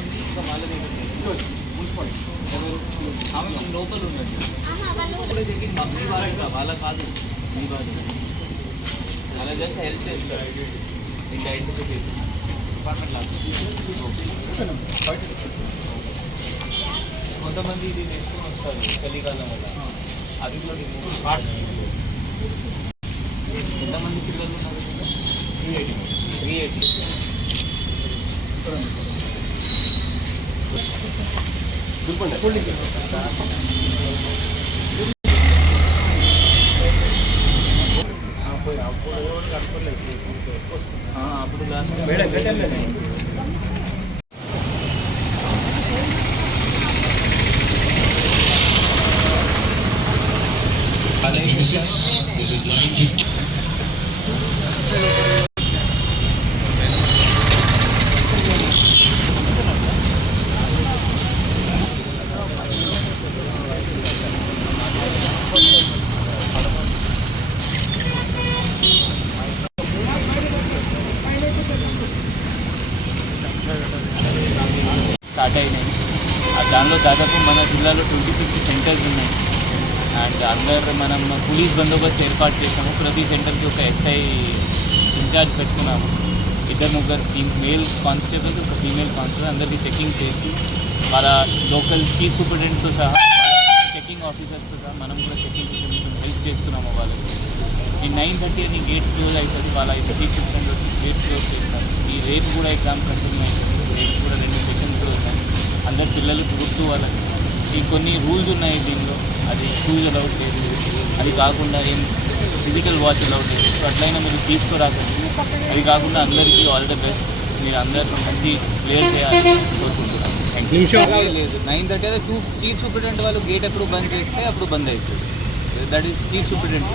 ఉంది, ఇంకా వాళ్ళ ఆమె లోపల ఉండండి. మీ బాధ్యత వాళ్ళ కాదు, మీ బాధ్యత. అలా జస్ట్ హెల్ప్ చేస్తారు. ఇంకా ఐడెంటిఫికేషన్ డిపార్ట్మెంట్ లాగా కొంతమంది ఇది నేర్చుకుని వస్తారు చలికాలం వల్ల. అది కూడా ఎంతమంది పిల్లలు ఉన్నారు? 380. అప్పుడు లాస్ట్ This is 950. స్టార్ట్ అయినాయి. దానిలో దాదాపు మన జిల్లాలో 26 సెంటర్స్ ఉన్నాయి. అండ్ అందరు మనం పోలీస్ బందోబస్తు ఏర్పాటు చేసాము. ప్రతి సెంటర్కి ఒక ఎస్ఐ ఇన్ఛార్జ్ పెట్టుకున్నాము. 2-3 మేల్ కానిస్టేబుల్స్, ఒక ఫీమేల్ కానిస్టేబుల్ అందరికీ చెకింగ్ చేసి వాళ్ళ లోకల్ చీఫ్ సూపరింటెండెంట్తో సహా చెకింగ్ ఆఫీసర్స్తో సహా మనం కూడా చెకింగ్ హెల్ప్ చేస్తున్నాము వాళ్ళకి. ఈ 9:30 అని గేట్స్ క్లోజ్ అయిపోతుంది. వాళ్ళ చీఫ్ సూపరింటెండెంట్ వచ్చి గేట్స్ క్లోజ్ చేస్తారు. ఈ రేపు కూడా ఎగ్జామ్ కంటిన్యూ అవుతుంది. రేపు కూడా 2 సెషన్స్ కూడా ఉన్నాయి. అందరు పిల్లలకు గుర్తు వాళ్ళకి ఈ కొన్ని రూల్స్ ఉన్నాయి దీనిలో. అది షూస్ అలౌడ్ లేదు, అది కాకుండా ఏం ఫిజికల్ వాచ్ అలౌడ్ లేదు. సో అట్లయినా మీరు తీసుకురాకండి. అది కాకుండా అందరికీ ఆల్ ద బెస్ట్. మీరు అందరూ మంచి క్లియర్ చేయాలని కోరుకుంటున్నాను. లేదు 9:30 అదే చీఫ్ సూపరింటెండెంట్ వాళ్ళు గేట్ ఎప్పుడు బంద్ చేస్తే అప్పుడు బంద్ అవుతుంది. That is chief superintendent.